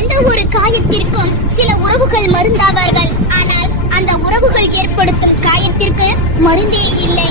எந்த ஒரு காயத்திற்கும் சில உறவுகள் மருந்தாவார்கள். ஆனால் அந்த உறவுகள் ஏற்படுத்தும் காயத்திற்கு மருந்தே இல்லை.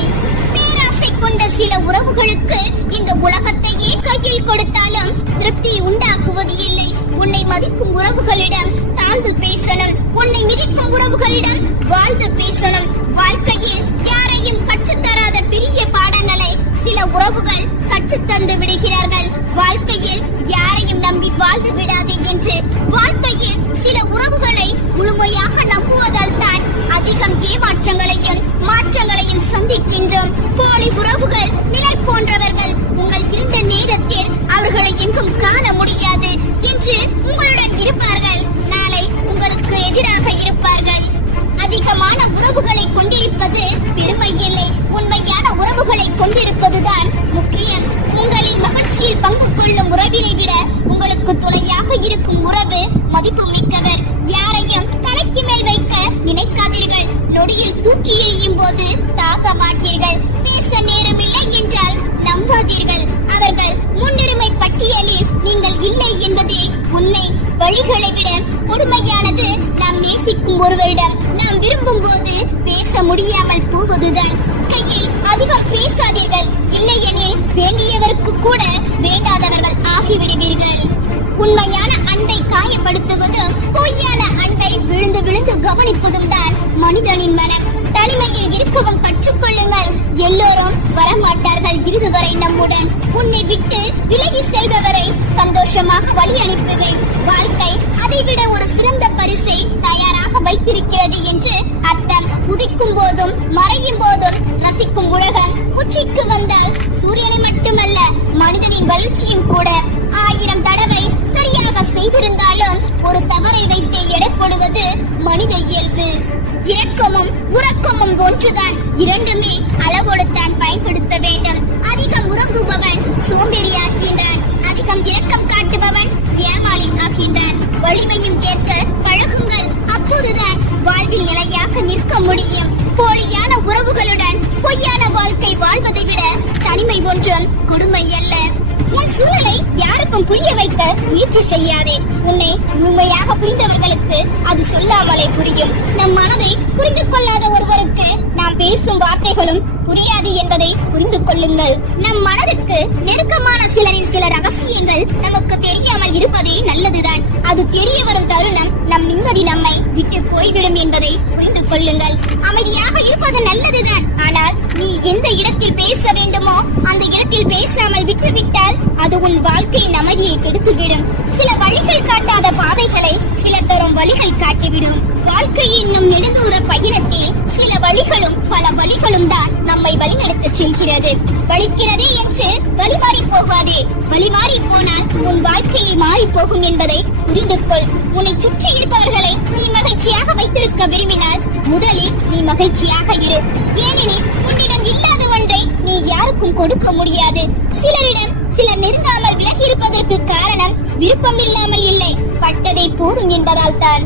பேராசை கொண்ட சில உறவுகளுக்கு இந்த உலகத்தையே கையில் கொடுத்தாலும் திருப்தி உண்டாக்குவது இல்லை. உன்னை மதிக்கும் உறவுகளிடம் தாழ்ந்து பேசணும், உன்னை மிதிக்கும் உறவுகளிடம் வாழ்ந்து பேசணும். வாழ்க்கையில் யாரையும் கற்றுத்தராத பெரிய பாடங்களை சில உறவுகள் கற்றுத்தந்து விடுகிறார்கள். வாழ்க்கையில் யாரையும் நம்பி வாழ்ந்து விடாதே என்று வாழ்க்கையில் சில உறவுகளை முழுமையாக நம்புவதால் தான் அதிகம் ஏமாற்றங்களையும் மாற்றங்களையும் சந்திக்கின்றோம். போலி உறவுகள் நிழல் போன்றவர்கள். உங்கள் இருந்த நேரத்தில் அவர்களை எங்கும் காண முடியாது. இன்று உங்களுடன் இருப்பார்கள், நாளை உங்களுக்கு எதிராக இருப்பார்கள். அதிகமான உறவுகளை கொண்டிருப்பது பெருமை இல்லை, உண்மையான உறவுகளை கொண்டிருப்பதுதான் முக்கியம். உங்களின் மகிழ்ச்சியில் பங்கு கொள்ளும் உறவினை விட உங்களுக்கு துணையாக இருக்கும் உறவு மதிப்பு மிக்கவர். யாரையும் தலைக்கு மேல் வைக்க நினைக்காதீர்கள். நொடியில் தூக்கி எறியும் போது தாக மாட்டீர்கள். பேச நேரமில்லை என்றால் நம்பாதீர்கள். அவர்கள் முன்னுரிமை பட்டியலில் நீங்கள் இல்லை என்பதே உண்மை. வழிகளை விட கொடுமையானது நாம் நேசிக்கும் ஒருவரிடம் நாம் விரும்பும் போது பேச முடியாமல் போவதுதான். கையில் அதிகம் பேசாதீர்கள், இல்லையெனில் வேண்டியவருக்கு கூட வேண்டாதவர்கள் ஆகிவிடுவீர்கள். உண்மையான அன்பை காயப்படுத்துவதும் பொய்யான அன்பை விழுந்து விழுந்து கவனிப்பதும் தான் மனிதனின் மனம். தனிமையில் இருக்கவும் கற்றுக்கொள்ளுங்கள். எல்லோரும் வரமாட்டார்கள் இறுதி வரை நம்முடன். உன்னை விட்டு விலகி செல்பவரை சந்தோஷமாக வழி அனுப்புவேன். வாழ்க்கை அதைவிட ஒரு சிறந்த பரிசை தயாராக வைத்திருக்கிறது என்று அர்த்தம். உதிக்கும் போதும் மறையும் போதும் ரசிக்கும் உலகம் உச்சிக்கு வந்தால் சூரியனை மட்டுமல்ல மனிதனின் வளர்ச்சியும் கூட. 1000 தடவை சரியாக செய்திருந்தாலும் ஒரு தவறை வைத்தே எடப்படுவது மனித இயல்பு. இரக்கமும் உறக்கமும் ஒன்றுதான். இரண்டுமே அளவோடு தான் பயன்படுத்த வேண்டும். அதிகம் உறங்குபவன் சோம்பேறியாகின்றான், அதிகம் இரக்கம் காட்டுபவன் ஏமாளி ஆகின்றான். வலிமையும் ஏற்க பழகுங்கள், அப்போதுதான் வாழ்வில் நிலையாக நிற்க முடியும். போலியான உறவுகளுடன் பொய்யான வாழ்க்கை வாழ்வதை விட தனிமை ஒன்றும் கொடுமை அல்ல. உன் சூழலை யாருக்கும் புரிய வைக்க முயற்சி செய்யாதே. உன்னை முழுமையாக புரிந்தவர்களுக்கு அது சொல்லாமலே புரியும். நம் மனதை புரிந்து கொள்ளாத ஒருவருக்கு நாம் பேசும் வார்த்தைகளும் புரியாது என்பதை புரிந்து கொள்ளுங்கள். நம் மனதுக்கு நெருக்கமான சிலரின் சில ரகசியங்கள் நமக்கு தெரியாமல் இருப்பதே நல்லதுதான். அது தெரிய வரும் தருணம் நம் நிம்மதி நம்மை விட்டு போய்விடும் என்பதை புரிந்து கொள்ளுங்கள். அமைதியாக இருப்பது நல்லதுதான். ஆனால் நீ எந்த இடத்தில் பேச வேண்டுமோ அந்த இடத்தில் பேசாமல் விட்டுவிட்டால் அது உன் வாழ்க்கையின் அமைதியை கெடுத்துவிடும். சில வழிகள் காட்டாத பாதைகளை சில தரும் வழிகள் காட்டிவிடும். வாழ்க்கை என்னும் நெடுந்தூர பயணத்தில் சில வழிகளும் பல வழிகளும் தான் நம்மை வழிநடத்த செல்கிறது. வலிக்கிறதே என்று வழிமாறி போகாதே. வழிமாறி போனால் உன் வாழ்க்கையை மாறி போகும் என்பதை புரிந்து கொள். உன்னை சுற்றி இருப்பவர்களை நீ மகிழ்ச்சியாக வைத்திருக்க விரும்பினால் முதலில் நீ மகிழ்ச்சியாக இரு. ஏனெனில் உன்னிடம் இல்லாத ஒன்றை நீ யாருக்கும் கொடுக்க முடியாது. சிலரிடம் சிலர் நெருங்காமல் விலகி இருப்பதற்கு காரணம் விருப்பம் இல்லாமல் இல்லை, பட்டதை போதும் என்பதால் தான்.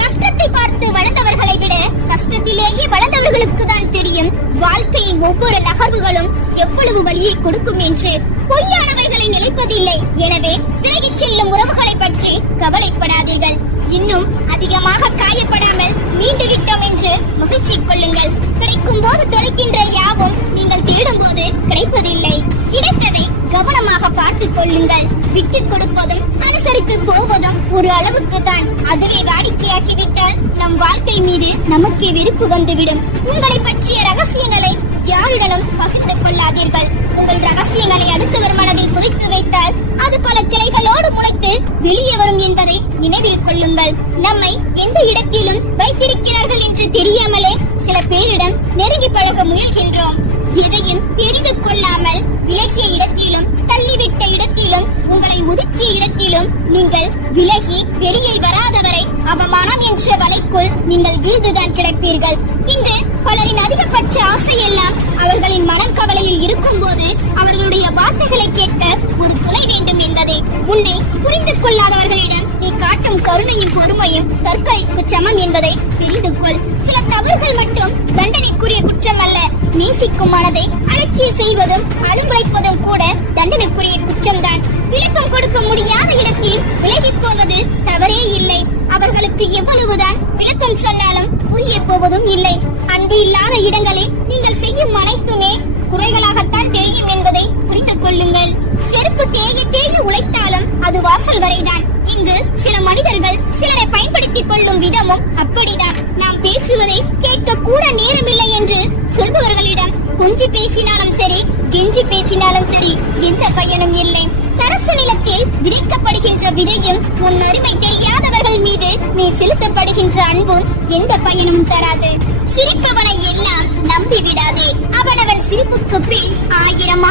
கஷ்டத்தை பார்த்து வளர்ந்தவர்களை விட கஷ்டத்திலேயே வளர்ந்தவர்களுக்கு தான் தெரியும் வாழ்க்கையின் ஒவ்வொரு நகர்வுகளும் எவ்வளவு வழியை கொடுக்கும் என்று. பொய்யானவைகளை நிலைப்பதில்லை. எனவே விலகிச் செல்லும் உறவுகளை பற்றி கவலைப்படாதீர்கள். இன்னும் அதிகமாக காயப்படாமல் மீண்டு விட்டோம் என்று மகிழ்ச்சி கொள்ளுங்கள். கிடைக்கும் போது தொலைக்கின்ற யாவும் நீங்கள் தேடும் போது கிடைப்பதில்லை. கிடைத்ததை கவனமாக பார்த்துக் கொள்ளுங்கள். விட்டுக் கொடுப்பதும் அனுசரித்து போவதும் ஒரு அளவுக்கு தான். அதுவே வாடிக்கையாகிவிட்டால் நம் வாழ்க்கை மீது நமக்கு வெறுப்பு வந்துவிடும். உங்களை பற்றிய ரகசியங்களை யாருடனும் பகிர்ந்து கொள்ளாதீர்கள். உங்கள் ரகசியங்களை அடுத்தவர் மனதில் புதைத்து வைத்தால் அது பல கிளைகளோடு முளைத்து வெளியே வரும் என்பதை நினைவில் கொள்ளுங்கள். நம்மை எந்த இடத்திலும் வைத்திருக்கிறார்கள் என்று தெரியாமலே சில பேரிடம் நெருங்கி பழக முயல்கின்றோம். எதையும் தெரிந்து கொள்ளாமல் விலகிய இடத்திலும் தள்ளிவிட்ட இடத்திலும் உங்களை ஒதுக்கிய இடத்திலும் நீங்கள் விலகி வெளியே வராதவரை அவமானம் என்ற வலைக்குள் நீங்கள் வீழ்ந்துதான் கிடப்பீர்கள். இன்று பலரின் அதிகபட்ச ஆசை எல்லாம் அவர்களின் மனம் கவலையில் இருக்கும் போது அவர்களுடைய வார்த்தைகளை கேட்க ஒரு துணை வேண்டும் என்பதே. உன்னை புரிந்து கொள்ளாதவர்களிடம் நீ காட்டும் கருணையும் பொறுமையும் தற்கொலைக்கு சமம் என்பதை தெரிந்து கொள். சில தவறுகள் மட்டும் தண்டனைக்குரிய குற்றம் அல்ல. நேசிக்கும் மனதை அலட்சியம் செய்வதும் அனுபவிப்பதும் கூட தண்டனைக்குரிய குற்றம்தான். விளக்கம் கொடுக்க முடியாத இடத்தில் விலகிப் போவது தவறே இல்லை. அவர்களுக்கு எவ்வளவுதான் விளக்கம் சொன்னாலும் புரிய போவதும் இல்லை. அன்பு இல்லாத இடங்களில் நீங்கள் செய்யும் அனைத்துமே குறைகளாகத்தான் தெரியும் என்பதை புரிந்து கொள்ளுங்கள். செருப்பு தேய தேய உழைத்தாலும் அது வாசல் வரைதான். இங்கு சில மனிதர்கள் சிலரை பயன்படுத்திக் கொள்ளும் விதமும் அப்படிதான். நாம் பேசுவதை கேட்க கூட நேரமில்லை என்று சொல்பவர்களிடம் கொஞ்சி பேசினாலும் சரி, கெஞ்சி பேசினாலும் சரி, எந்த பயனும் இல்லை. தரசு நிலத்தில் விதைக்கப்படுகின்ற விதையும் உன் அருமை தெரியாதவர்கள் மீது நீ செலுத்தப்படுகின்ற அன்பும் எந்த பயனும் தராது. சிரிப்பவனை எல்லாம் நம்பி விடாதே. அவனவன் சிரிப்புக்கு பின் ஆயிரம்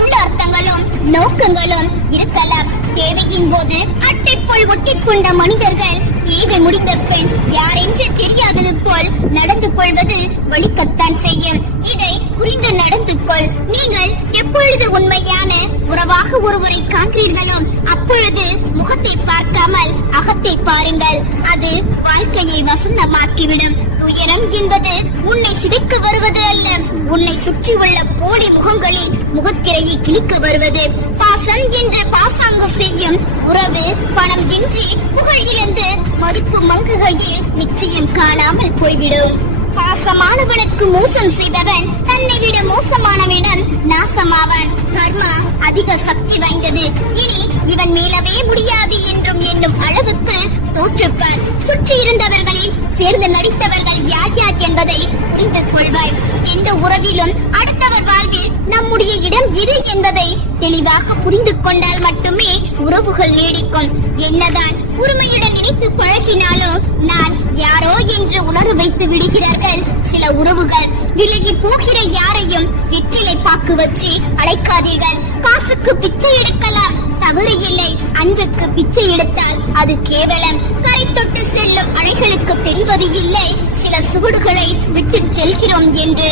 உள்ள அர்த்தங்களும் நோக்கங்களும் இருக்கலாம். தேவையின் போது அட்டை போல் ஒட்டிக்கொண்ட மனிதர்கள் தேவை முடிந்த பின் யாரென்று தெரியாதது போல் நடந்து கொள்வது வலிக்கத்தான் செய்யும். இதை புரிந்து நடந்து கொள். நீங்கள் எப்பொழுது உண்மையான உறவாக ஒருவரை காண்கிறீர்களோ அப்பொழுது முகத்தை பார்க்காமல் அகத்தை பாருங்கள். அது வாழ்க்கையை வசந்தமாக்கிவிடும். துயரம் என்பது உன்னை சிதைக்க வருவது அல்ல, உன்னை சுற்றி உள்ள போலி முகங்களில் முகத்திரையை கிழிக்க வருவது. பாசம் என்ற பாசாங்கு செய்யும் உறவு பணம் இன்றி புகழ் இழந்து மதிப்பு மங்குகையில் நிச்சயம் காணாமல் போய்விடும். பாசமானவனுக்கு மோசம் செய்தவன் தன்னை விட மோசமானவனுடன் நாசமாவான். கர்மா அதிக சக்தி வாய்ந்தது. இனி இவன் மீளவே முடியாது என்றும் எண்ணும் அளவுக்கு தோற்றுப்பார். சுற்றி இருந்தவர்களில் சேர்ந்து நடித்தவர்கள் யார் யார் என்பதை புரிந்து கொள்வாய். எந்த உறவிலும் அடுத்தவர் வாழ்வில் நம்முடைய இடம் எது என்பதை தெளிவாக புரிந்து கொண்டால் மட்டுமே உறவுகள் நீடிக்கும். என்னதான் உரிமையுடன் நினைத்து பழகினாலும் நான் யாரோ என்று உணர வைத்து விடுகிறார்கள் சில உறவுகள். விலகி போகிற யாரையும் வெற்றிலை பாக்கு வச்சு அழைக்காதீர்கள். காசுக்கு பிச்சை எடுக்கலாம், தவறு இல்லை. அன்புக்கு பிச்சை எடுத்தால் அது கேவலம். கரை தொட்டு செல்லும் அழைகளுக்கு தெரிவது இல்லை சில சுவடுகளை விட்டு செல்கிறோம் என்று.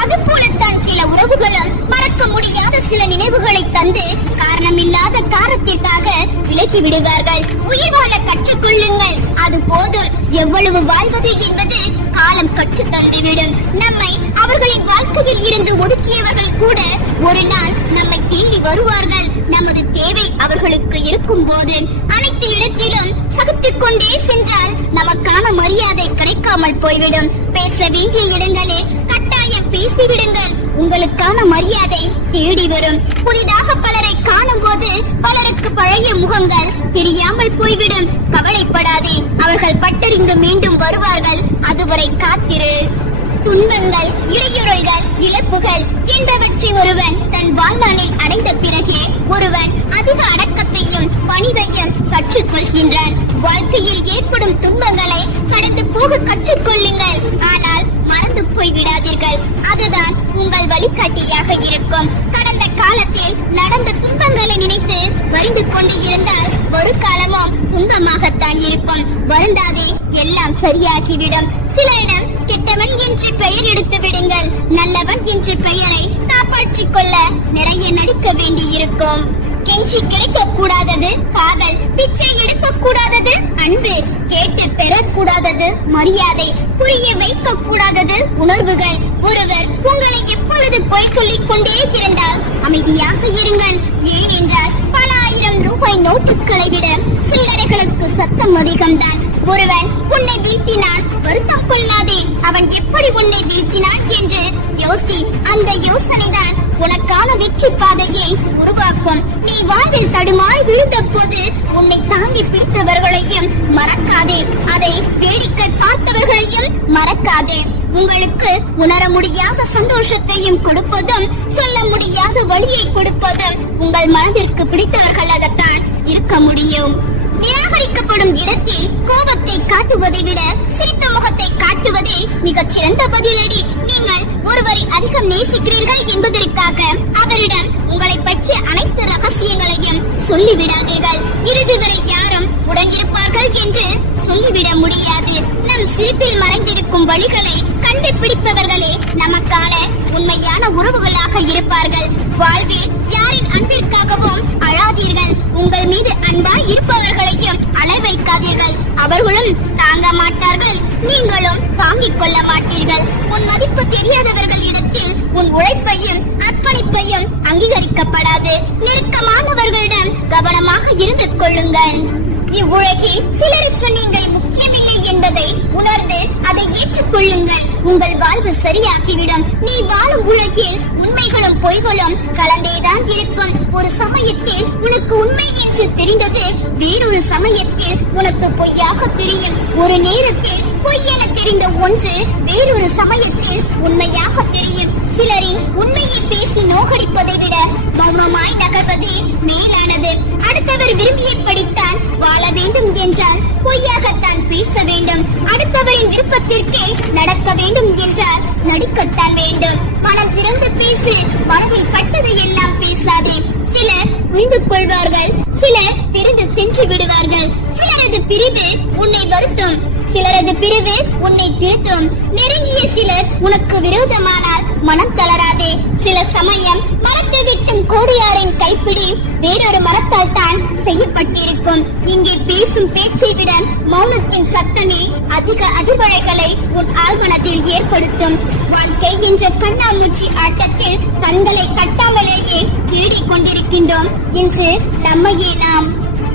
அது போலத்தான் சில உறவுகளும் மறக்க முடியாத சில நினைவுகளை தந்து காரணமில்லாத காரணத்திற்காக விலகி விடுவார்கள். உயிர் வாழ கற்றுக்கொள்ளுங்கள், அது போதும். எவ்வளவு வாழ்வது என்பது காலம் கற்று தந்துவிடும். நம்மை அவர்களின் வாழ்க்கையில் இருந்து ஒதுக்கியவர்கள் கூட ஒரு நாள் நம்மை தேடி வருவார்கள். நமது தேவை அவர்களுக்கு இருக்கும் போது அனைத்து இடத்திலும் சகித்துக் கொண்டே சென்றால் நமக்கான மரியாதை கிடைக்காமல் போய்விடும். பேச வேண்டிய இடங்களில் கட்டாயம் பேசிவிடுங்கள். உங்களுக்கான மரியாதை தேடி வரும். புதிதாக பலரை காணும் போது பலருக்கு பழைய முகங்கள் தெரியாமல் போய்விடும். கவலைப்படாதே, அவர்கள் பட்டறிந்து மீண்டும் வருவார்கள். அதுவரை காத்திரு. துன்பங்கள், இடையூறுகள், இழப்புகள் என்பவற்றை ஒருவன் தன் வாழ்நாளில் அடைந்த பிறகே ஒருவன் அதிக அடக்கத்தையும் பணிவையும் கற்றுக்கொள்கின்றான். வாழ்க்கையில் ஏற்படும் துன்பங்களை கடந்து போக கற்றுக்கொள்ளுங்கள். ஆனால் மறந்து போய் விடாதீர்கள். அதுதான் உங்கள் வழிகாட்டியாக இருக்கும். கடந்த காலத்தில் நடந்த துன்பங்களை நினைத்து வருந்து கொண்டு இருந்தால் ஒரு காலமும் துன்பமாகத்தான் இருக்கும். வருந்தாதே, எல்லாம் சரியாகிவிடும். சிலரிடம் கெட்டவன் என்று பெயர் எடுத்து விடுங்கள். நல்லவன் என்ற பெயரை காப்பாற்றிக் கொள்ள நிறைய நடிக்க வேண்டியிருக்கும். கெஞ்சி கிடைக்க கூடாதது காதல், பிச்சை எடுக்க கூடாதது அன்பு, கேட்டு பெறக்கூடாதது மரியாதை, புரிய வைக்க கூடாதது உணர்வுகள். ஒருவர் உங்களை எப்பொழுது பொய் சொல்லிக் கொண்டே இருந்தால் அமைதியாக இருங்கள். ஏனென்றால் பல ஆயிரம் ரூபாய் நோட்டுகளை விட சில்லறைகளுக்கு சத்தம் அதிகம்தான். ஒருவன் உன்னை வீழ்த்தினால் வருத்தம் கொள்ளாதே. அவன் எப்படி உன்னை வீழ்த்தினான் என்று யோசி. அந்த யோசனைதான் உனக்கான வெற்றி பாதையை உருவாக்கும். நீ வாழ்வில் தடுமாறி விழுந்த போது உன்னை தாங்கி பிடித்தவர்களையும் மறக்காதே. அதை வேடிக்கை பார்த்தவர்களையும் மறக்காதே. உங்களுக்கு உணர முடியாத சந்தோஷத்தையும் கொடுப்பதும் சொல்ல முடியாத வழியை கொடுப்பதும் உங்கள் மனதிற்கு பிடித்தவர்களாகத்தான் இருக்க முடியும். நிராகரிக்கப்படும் இடத்தில் கோபத்தை காட்டுவதை விட சிரித்த முகத்தை காட்டுவதே மிகச் சிறந்த பதிலடி. நீங்கள் ஒருவரை அதிகம் நேசிக்கிறீர்கள் என்பதற்காக அவரிடம் உங்களை பற்றிய அனைத்து ரகசியங்களையும் சொல்லிவிடாதீர்கள். இறுதி வரை யாரும் உடன் இருப்பார்கள் என்று சொல்லிவிட முடியாது. நம் சிரிப்பில் மறைந்திருக்கும் வழிகளை கண்டுபிடிப்பவர்களே நமக்கான உண்மையான உறவுகளாக இருப்பார்கள். வாழ்வில் யாரின் அன்பிற்காகவும் அழாதீர்கள். உங்கள் மீது அன்பாய் இருப்பவர்களையும் அளவைக்காக வாங்க மாட்டார்கள், நீங்களும் வாங்கிக் கொள்ள மாட்டீர்கள். உன் மதிப்பு தெரியாதவர்கள் இடத்தில் உன் உழைப்பையும் அர்ப்பணிப்பையும் அங்கீகரிக்கப்படாது. நெருக்கமானவர்களிடம் கவனமாக இருந்து கொள்ளுங்கள். இவ்வுலகில் சிலருக்கு நீங்கள் முக்கியமில்லை என்பதை உணர்ந்து அதை ஏற்றுக்கொள்ளுங்கள். உங்கள் வாழ்வு சரியாக்கிவிடும். நீ வாழும் உலகில் உண்மைகளும் பொய்களும் கலந்தேதான் இருக்கும். ஒரு சமயத்தில் உனக்கு உண்மை என்று தெரிந்தது வேறொரு சமயத்தில் உனக்கு பொய்யாக தெரியும். ஒரு நேரத்தில் பொய் என தெரிந்த ஒன்று வேறொரு சமயத்தில் உண்மையாக தெரியும். சிலரின் உண்மையை பேசி நோகடிப்பதை விட மௌனமாய் நகர்வது மேலானது. அடுத்தவர் விரும்பியபடித்தான் வாழ வேண்டும் என்றால் பொய்யாகத்தான் பேச வேண்டும். அடுத்தவரின் விருப்பத்திற்கே நடக்க வேண்டும் என்றால் நடிக்கத்தான் வேண்டும். மனம் திறந்து பேசு, மனதில் பட்டதை எல்லாம் பேசாதே. சிலர் புரிந்து கொள்வார்கள், சிலர் பிரிந்து சென்று விடுவார்கள். சிலரது பிரிவு உன்னை வருத்தும், சிலரது பிரிவு உன்னை திருத்தும். நெருங்கிய சிலர் உனக்கு விரோதமானால் மனம் தளராதே. சில சமயம் மரத்தை வெட்டும் கோடியாரின் கைப்பிடி வேறொரு மரத்தால் தான் செய்யப்பட்டிருக்கும். இங்கே பேசும் பேச்சை விட மௌனத்தின் சத்தமே அதிக அதிர்வலைகளை உன் ஆழ்மனத்தில் ஏற்படுத்தும். வாழ்க்கை என்ற கண்ணாமூச்சி ஆட்டத்தில் கண்களை கட்டாமலேயே தேடிக் கொண்டிருக்கின்றோம் என்று நம்மையே நாம்.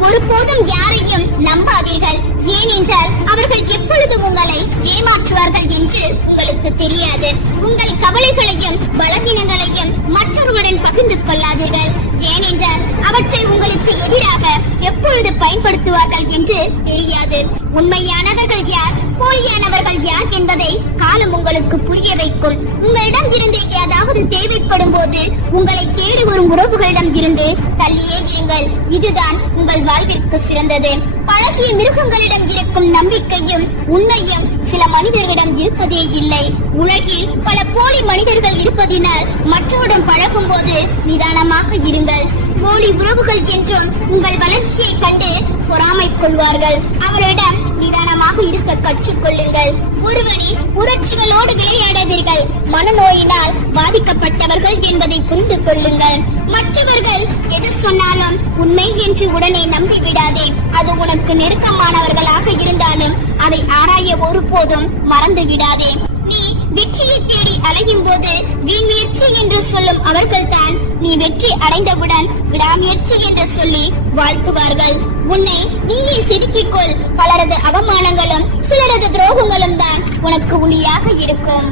ஒருபோதும் யாரையும் நம்பாதீர்கள். ஏனென்றால் அவர்கள் எப்பொழுது உங்களை ஏமாற்றுவார்கள் என்று உங்களுக்கு தெரியாது. உங்கள் கவலைகளையும் பலவீனங்களையும் மற்றவர்களுடன் பகிர்ந்து கொள்ளாதீர்கள். ஏனென்றால் அவற்றை உங்களுக்கு எதிராக எப்பொழுது பயன்படுத்துவார்கள் என்று தெரியாது. உண்மையானவர்கள் யார், போலியானவர்கள் யார் என்பதை காலம் உங்களுக்கு புரிய வைக்கும். உங்களிடம் இருந்து ஏதாவது தேவைப்படும் போது உங்களை தேடி வரும் உறவுகளிடம் இருந்து தள்ளியே இருங்கள். இதுதான் உங்கள் வாழ்விற்கு சிறந்தது. பழகிய மிருகங்களிடம் இருக்கும் நம்பிக்கையும் உண்மையும் சில மனிதர்களிடம் இருப்பதே இல்லை. உலகில் பல போலி மனிதர்கள் இருப்பதினால் மற்றவரிடம் பழகும் போது நிதானமாக இருங்கள். போலி உறவுகள் என்றும் உங்கள் வளர்ச்சியை கண்டு பொறாமை கொள்வார்கள். அவரிடம் நிதானமாக இருக்க கற்றுக்கொள்ளுங்கள். ஒருவரின் உணர்ச்சிகளோடு விளையாடாதீர்கள். மனநோயினால் பாதிக்கப்பட்டவர்கள் என்பதை புரிந்து கொள்ளுங்கள். மற்றவர்கள் எது சொன்னாலும் உண்மை என்று உடனே நம்பிவிடாதே. அது உனக்கு நெருக்கமானவர்களாக இருந்தாலும் அதை ஆராய ஒருபோதும் மறந்து விடாதே. நீ வெற்றியை தேடி அடையும் போது வீண் முயற்சி என்று சொல்லும் அவர்கள்தான் நீ வெற்றி அடைந்தவுடன் விடாமுயற்சி என்று சொல்லி வாழ்த்துவார்கள். உன்னை நீயே செதுக்கிக் கொள். பலரது அவமானங்களும் சிலரது துரோகங்களும் தான் உனக்கு ஒளியாக இருக்கும்.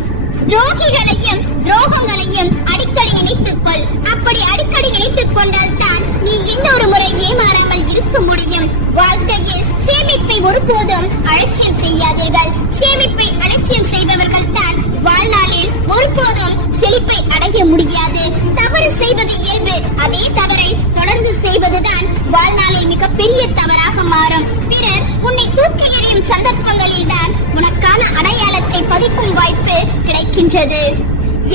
துரோகிகளையும் துரோகங்களையும் அடிக்கடி நினைத்துக்கொள். அப்படி அடிக்கடி நினைத்துக் கொண்டால் தான் நீ இன்னொரு முறை ஏமாறாமல் இருக்க முடியும். வாழ்க்கையில் சேமிப்பை ஒருபோதும் அலட்சியம் செய்யாதீர்கள். சேமிப்பை அலட்சியம் செய்பவர்கள் தான் வாழ்நாளில் ஒருபோதும் செழிப்பை அடைய முடியாது. தவறு செய்வது இயல்பு. அதே தவறை தொடர்ந்து செய்வதுதான் வாழ்நாளில் மிகப்பெரிய தவறாக மாறும். பிறர் உன்னை தூக்கி எறியும் சந்தர்ப்பங்களில் தான் உனக்கான அடையாளத்தை பதிக்கும் வாய்ப்பு கிடைக்கின்றது.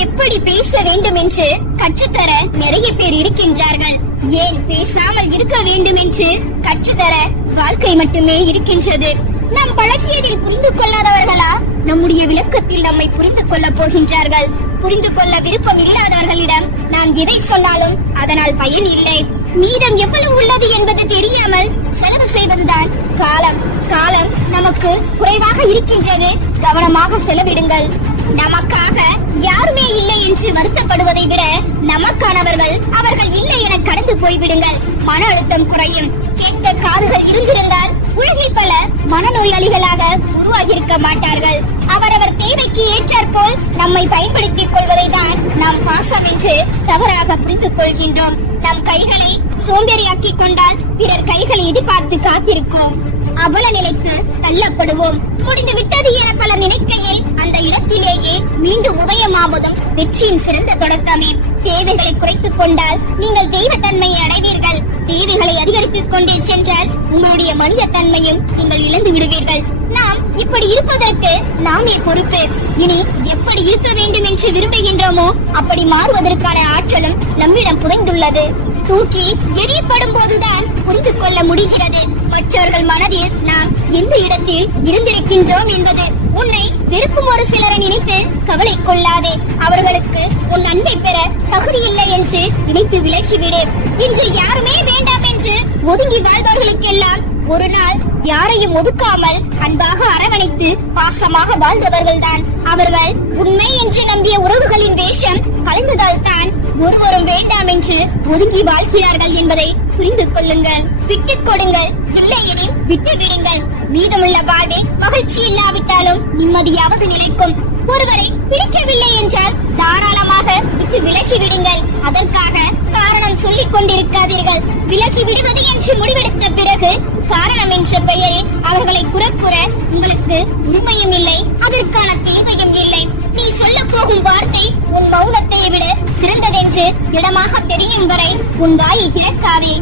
எப்படி பேச வேண்டும் என்று கற்றுத்தர நிறைய பேர் இருக்கின்றார்கள். ஏன் பேசாமல் இருக்க வேண்டும் என்று கற்றுத்தர வாழ்க்கை மட்டுமே இருக்கின்றது. நாம் பழகியதில் புரிந்து கொள்ளாதவர்களா நம்முடைய விளக்கத்தில் நம்மை புரிந்து கொள்ள போகின்றார்கள்? புரிந்து கொள்ள விருப்பம் இல்லாதவர்களிடம் நாம் எதை சொன்னாலும் அதனால் பயன் இல்லை. மீதம் எவ்வளவு உள்ளது என்பது தெரியாமல் செலவு செய்வதுதான் காலம். காலம் நமக்கு குறைவாக இருக்கின்றது. கவனமாக செலவிடுங்கள். நமக்காக யாருமே இல்லை என்று வருத்தப்படுவதை விட நமக்கானவர்கள் அவர்கள் இல்லை என கடந்து போய்விடுங்கள். மன அழுத்தம் குறையும். கேட்க காதுகள் இருந்திருந்தால் உலகில் பல மனநோயாளிகளாக உருவாகியிருக்க மாட்டார்கள். அவரவர் தேவைக்கு ஏற்றாற்போல் நம்மை பயன்படுத்திக் கொள்வதை தான் நாம் பாசம் என்று தவறாக புரிந்து கொள்கின்றோம். நம் கைகளை சோம்பேறியாக்கிக் கொண்டால் பிறர் கைகளை எதிர்பார்த்து காத்திருக்கும். அவல நிலைக்கு தள்ளப்படுவோம். முடிந்து விட்டது என பலர் நினைக்கையில் அந்த இடத்திலேயே மீண்டும் உதயமாவதும் வெற்றியின் சிறந்த தொடக்கமே. தேவைகளை குறைத்துக் கொண்டால் நீங்கள் தெய்வத்தன்மையை அடைவீர்கள். தேவைகளை அதிகரித்துக் கொண்டே சென்றால் உங்களுடைய மனித தன்மையும் நீங்கள் இழந்து விடுவீர்கள். நாம் இப்படி இருப்பதற்கு நாமே பொறுப்பு. இனி எப்படி இருக்க வேண்டும் என்று விரும்புகின்றோமோ அப்படி மாறுவதற்கான ஆற்றலும் நம்மிடம் புதைந்துள்ளது. தூக்கி எரியப்படும் போதுதான் புரிந்து கொள்ள முடிகிறது மற்றவர்கள் மனதில் நாம் எந்த இடத்தில் இருந்திருக்கின்றோம் என்பது. உன்னை வெறுக்கும் ஒரு சிலரை நினைத்து கவலை கொள்ளாதே. அவர்களுக்கு உன் அன்பை பெற தகுதியில்லை என்று நினைத்து விலகிவிடு. இன்று யாருமே வேண்டாம் என்று ஒதுங்கி வாழ்பவர்களுக்கெல்லாம் ஒரு நாள் யாரையும் ஒதுக்காமல் அன்பாக அரவணைத்து பாசமாக வாழ்ந்தவர்கள்தான் அவர்கள். உண்மை என்று நம்பிய உறவுகளின் வேஷம் கலைந்ததால் தான் ஒருவரும் வேண்டாம் என்று ஒதுங்கி வாழ்கிறார்கள் என்பதை புரிந்து கொள்ளுங்கள். விட்டுக் கொடுங்கள், இல்லையெனில் விட்டு விடுங்கள். மீதமுள்ள வாழ்வு மகிழ்ச்சி இல்லாவிட்டாலும் நிம்மதியாவது நிலைக்கும். ஒருவரை பிடிக்கவில்லை என்றால் தாராளமாக விட்டு விலகி விடுங்கள். அதற்காக காரணம் சொல்லிக் கொண்டிருக்காதீர்கள். விலகி விடுவது என்று முடிவெடுத்த பிறகு காரணம் என்ற பெயரில் அவர்களை குறக்குற உங்களுக்கு உரிமையும் இல்லை, அதற்கான தேவையும் இல்லை. நீ சொல்ல போகும் வார்த்தை உன் மௌனத்தை விட சிறந்ததென்று திடமாக தெரியும் வரை உன் வாயை திறக்காதே.